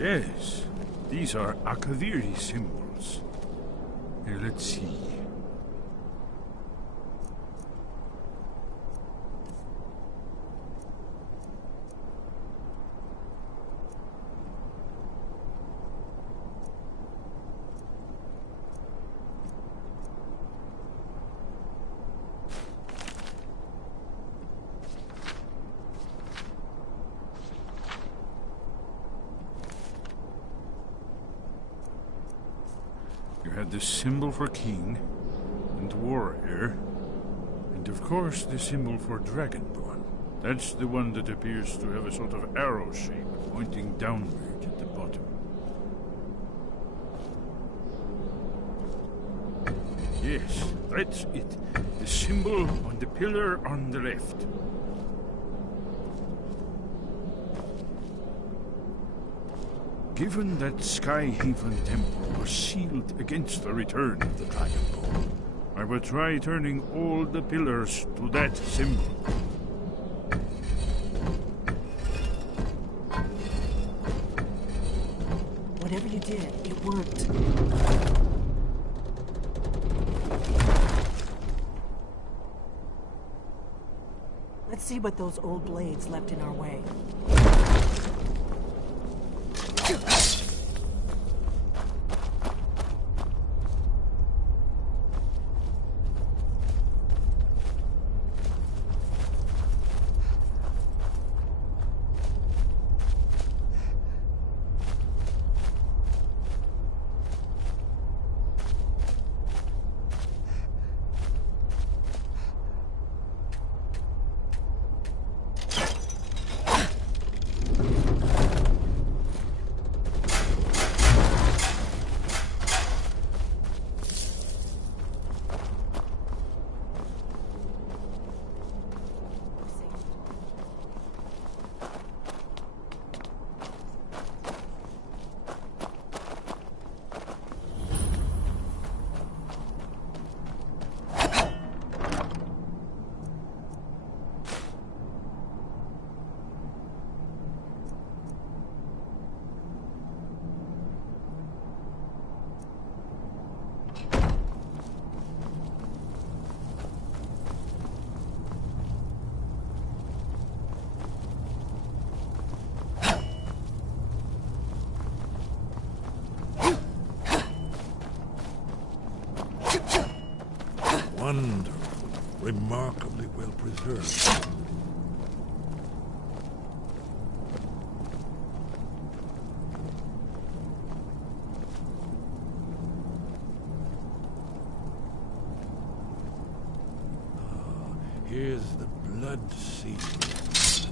Yes, these are Akaviri symbols. Here, let's see. You had the symbol for king and warrior, and of course the symbol for dragonborn. That's the one that appears to have a sort of arrow shape pointing downward at the bottom. Yes, that's it. The symbol on the pillar on the left. Given that Skyhaven Temple was sealed against the return of the Dragonborn, I will try turning all the pillars to that symbol. Whatever you did, it worked. Let's see what those old blades left in our way. Wonderful, remarkably well preserved. Here's the blood seal,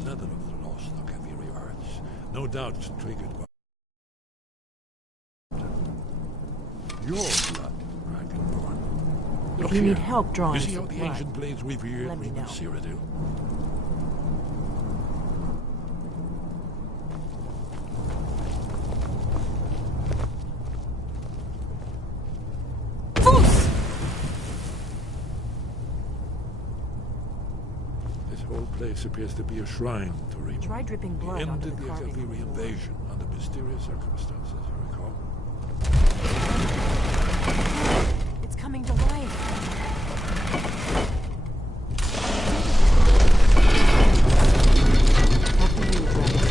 another of the lost Akaviri arts, no doubt triggered by your blood, Dragonborn. If you need help drawing you see how some the blood, ancient blades revered let me know. Cyrodiil? This whole place appears to be a shrine to Reem. Try dripping blood onto Ended the the carving. Akaviri invasion under mysterious circumstances, you recall? It's coming to life. After you, Dragon.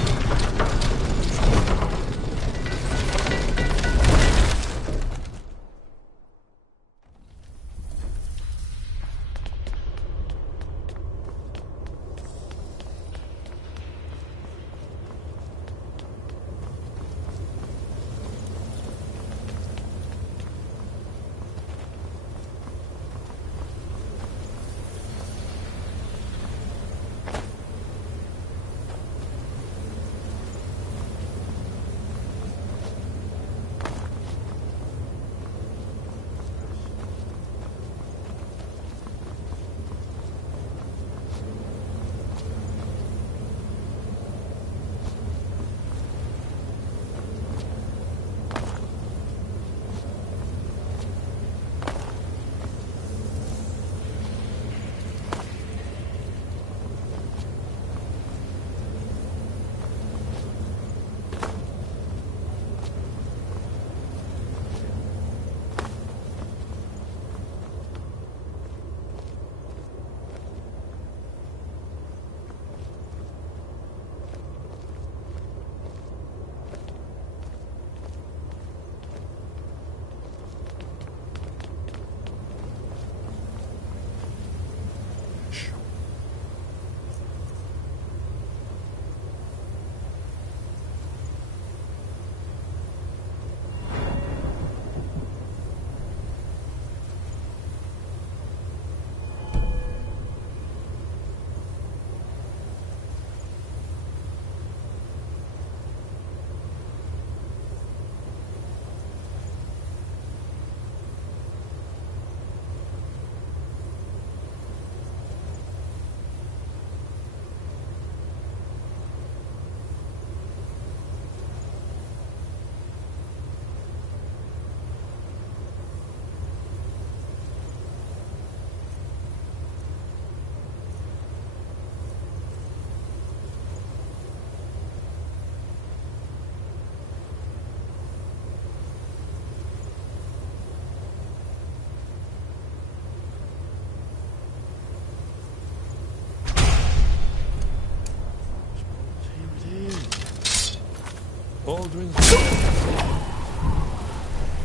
Aldrin's dead.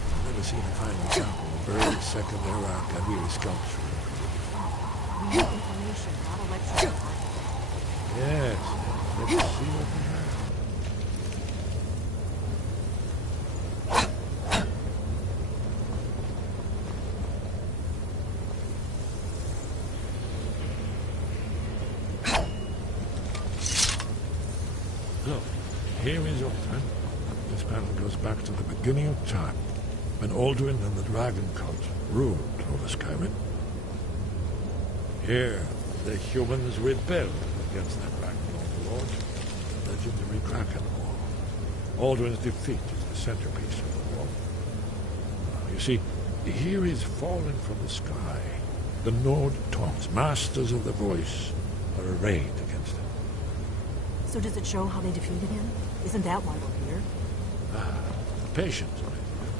I've never seen a fine example of early Second Era Kaviri sculpture. We need information, not a lecture. Yes, let's see what we have. So, here is Aldrin. This panel goes back to the beginning of time, when Aldrin and the Dragon Cult ruled over Skyrim. Here, the humans rebelled against their Dragon Overlord, the legendary Kraken War. Aldrin's defeat is the centerpiece of the war. Now, you see, here is fallen from the sky. The Nord Tongs, masters of the voice, are arrayed against him. So does it show how they defeated him? Isn't that why we're here? Patience, my dear.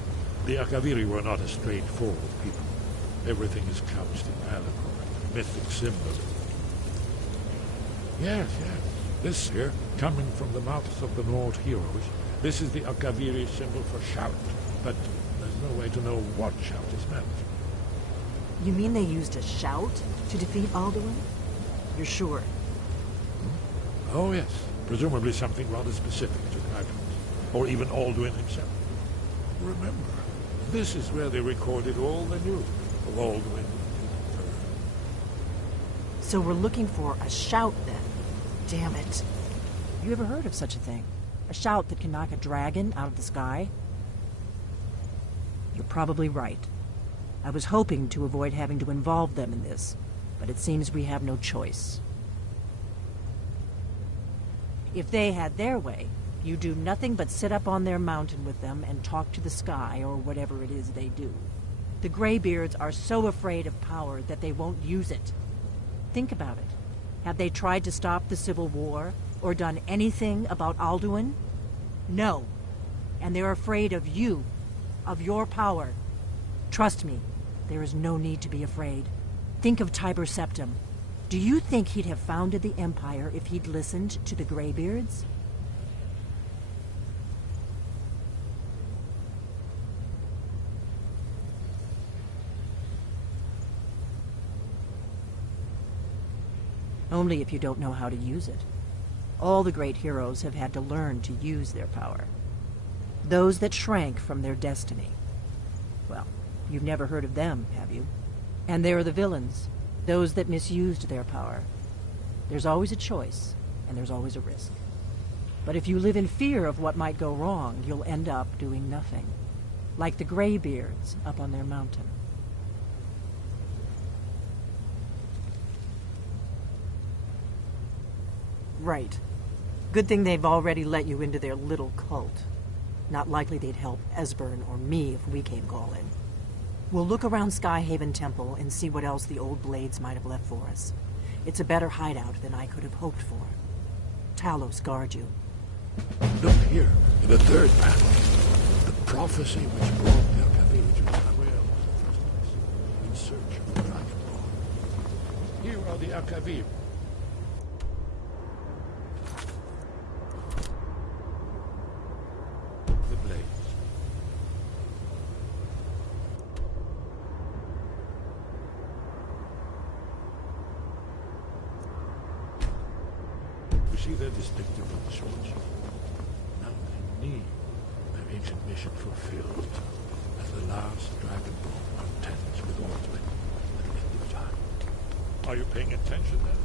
The Akaviri were not a straightforward people. Everything is couched in allegory, mythic symbolism. Yes, yes. This here, coming from the mouths of the Nord heroes, this is the Akaviri symbol for shout. But there's no way to know what shout is meant. You mean they used a shout to defeat Alduin? You're sure? Oh, yes. Presumably something rather specific to dragons. Or even Alduin himself. Remember, this is where they recorded all the news of Alduin. So we're looking for a shout then. Damn it. You ever heard of such a thing? A shout that can knock a dragon out of the sky? You're probably right. I was hoping to avoid having to involve them in this, but it seems we have no choice. If they had their way, you do nothing but sit up on their mountain with them and talk to the sky or whatever it is they do. The Greybeards are so afraid of power that they won't use it. Think about it. Have they tried to stop the Civil War or done anything about Alduin? No. And they're afraid of you, of your power. Trust me, there is no need to be afraid. Think of Tiber Septim. Do you think he'd have founded the Empire if he'd listened to the Greybeards? Only if you don't know how to use it. All the great heroes have had to learn to use their power. Those that shrank from their destiny. Well, you've never heard of them, have you? And there are the villains, those that misused their power. There's always a choice, and there's always a risk. But if you live in fear of what might go wrong, you'll end up doing nothing. Like the Greybeards up on their mountain. Right. Good thing they've already let you into their little cult. Not likely they'd help Esbern or me if we came calling. We'll look around Skyhaven Temple and see what else the old blades might have left for us. It's a better hideout than I could have hoped for. Talos guard you. Look here, in the third panel. The prophecy which brought the Akaviri to Tamriel in the first place, in search of the Dragonborn. Here are the Akaviri. The blades. You see their distinctive swords. Now they need their ancient mission fulfilled as the last Dragonborn contends with Alduin at the end of time. Are you paying attention then?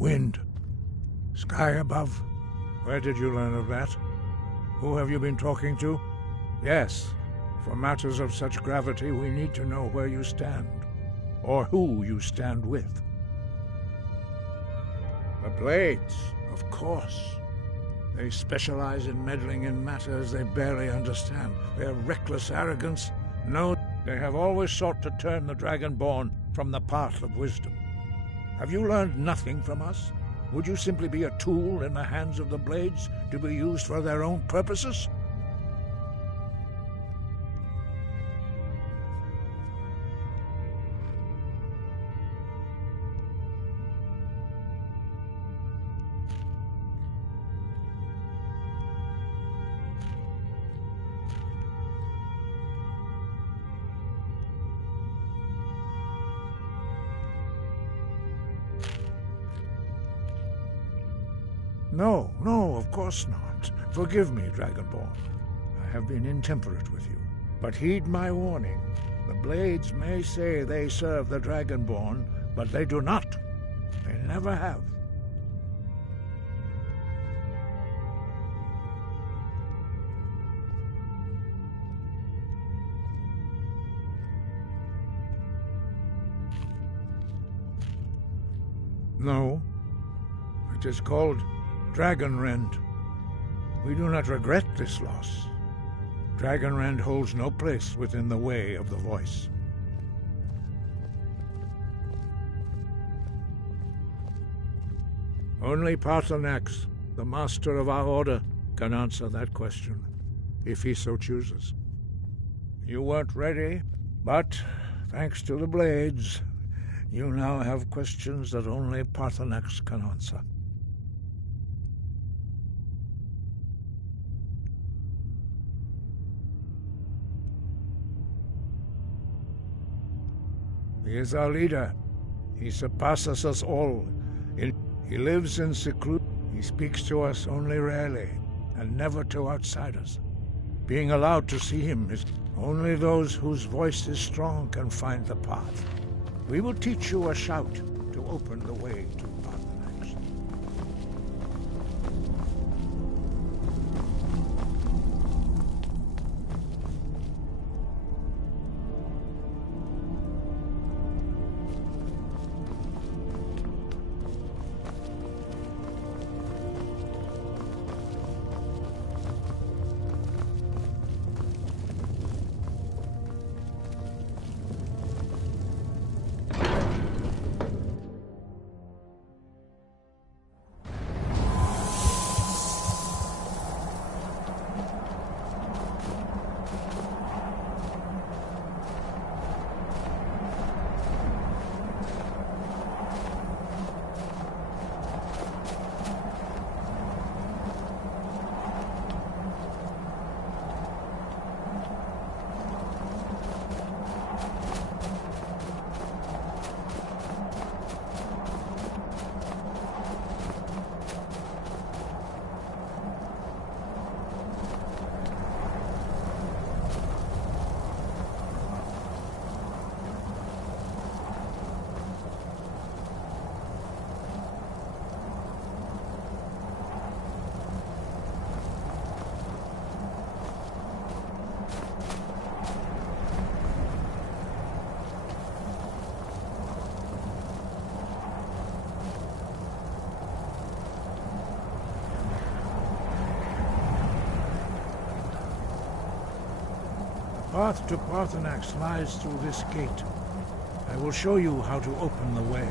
wind, sky above. Where did you learn of that? Who have you been talking to? Yes, for matters of such gravity we need to know where you stand, or who you stand with. The Blades, of course. They specialize in meddling in matters they barely understand. Their reckless arrogance, no, they have always sought to turn the Dragonborn from the path of wisdom. Have you learned nothing from us? Would you simply be a tool in the hands of the Blades to be used for their own purposes? No, of course not. Forgive me, Dragonborn. I have been intemperate with you. But heed my warning. The Blades may say they serve the Dragonborn, but they do not. They never have. No. It is called Dragonrend. We do not regret this loss. Dragonrend holds no place within the way of the Voice. Only Paarthurnax, the master of our order, can answer that question, if he so chooses. You weren't ready, but thanks to the Blades, you now have questions that only Paarthurnax can answer. He is our leader. He surpasses us all. He lives in seclusion. He speaks to us only rarely, and never to outsiders. Being allowed to see him is only those whose voice is strong can find the path. We will teach you a shout to open the way to Paarthurnax. The path to Paarthurnax lies through this gate. I will show you how to open the way.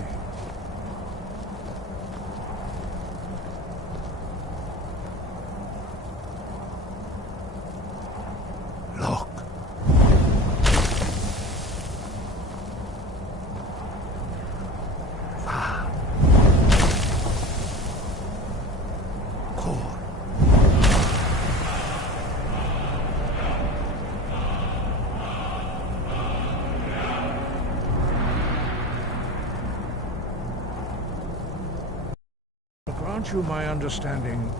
Look. Ah. Core. Grant you my understanding.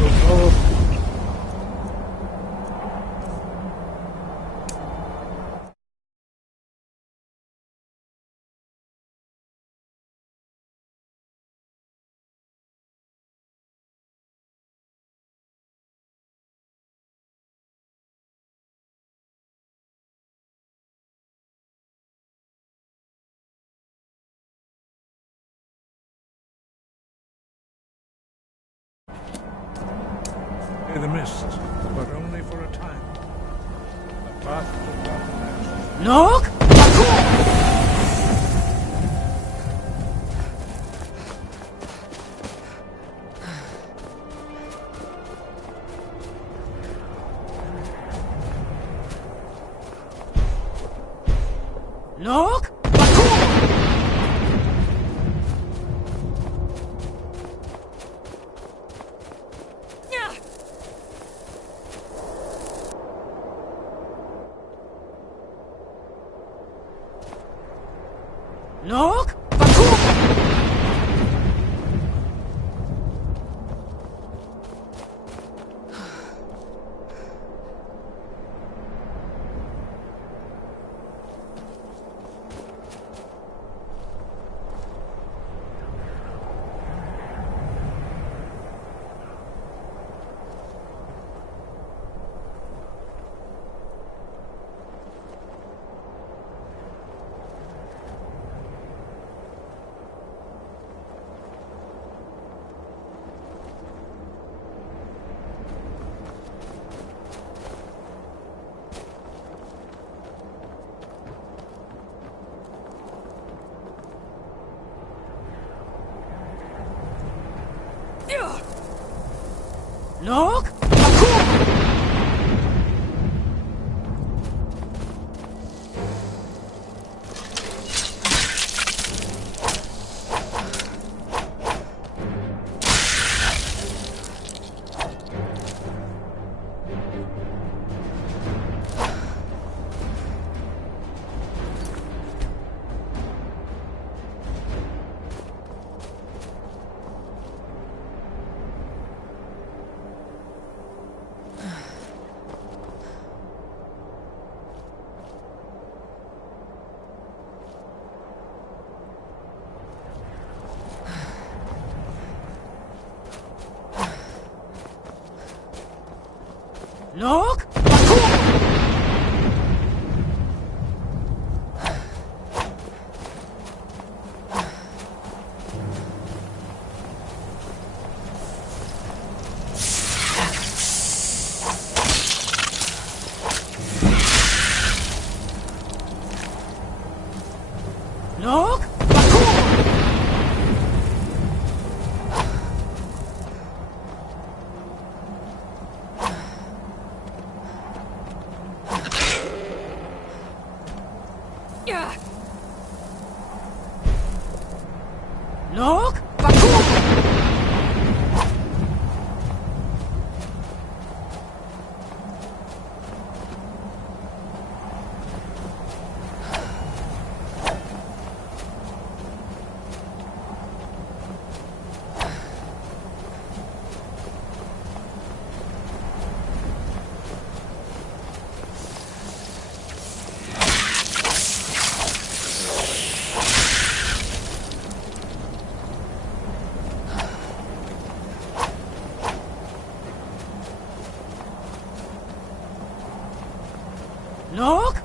Will follow the mists, but only for a time. The path to darkness. Look! Look! Look! Look! Look! Look! Look! Look!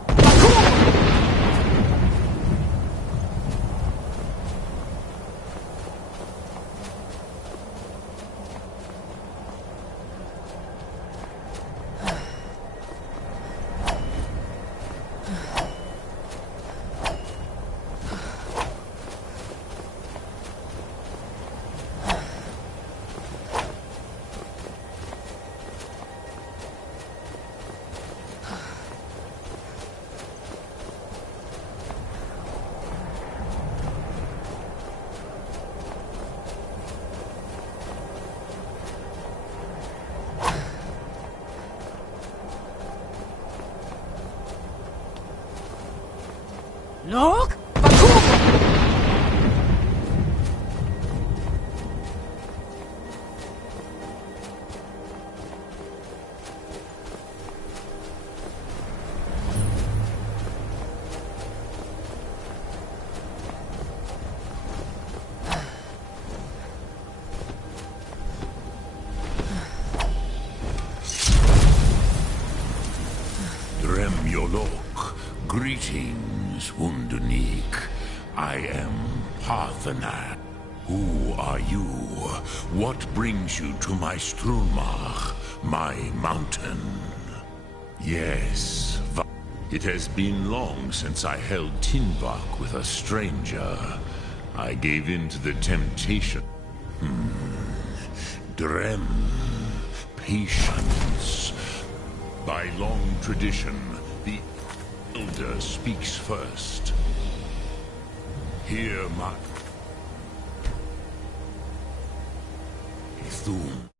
Look! Dremyolok, greetings, Wundernik. I am Parthenath. Who are you? What brings you to my Strulmach? my mountain. Yes, it has been long since I held Tinbach with a stranger. I gave in to the temptation. Drem. Patience. By long tradition, the elder speaks first. Hear my... Thum.